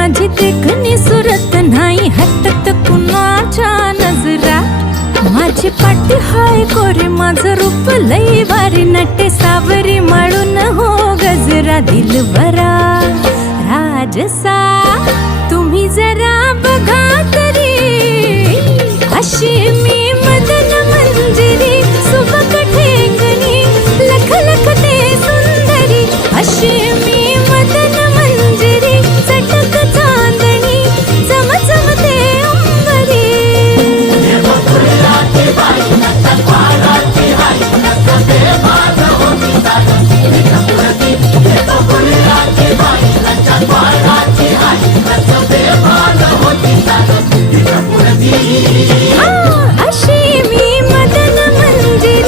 माझी देखणी सुरत नाही हटत कुणाच्या नजरा. माझी पाटी हाय कोरे माझं रूप लई भारी नटे सावरी माळून हो गजरा. दिलबरा राजसा तुम्ही जरा बघा तरी अशी मी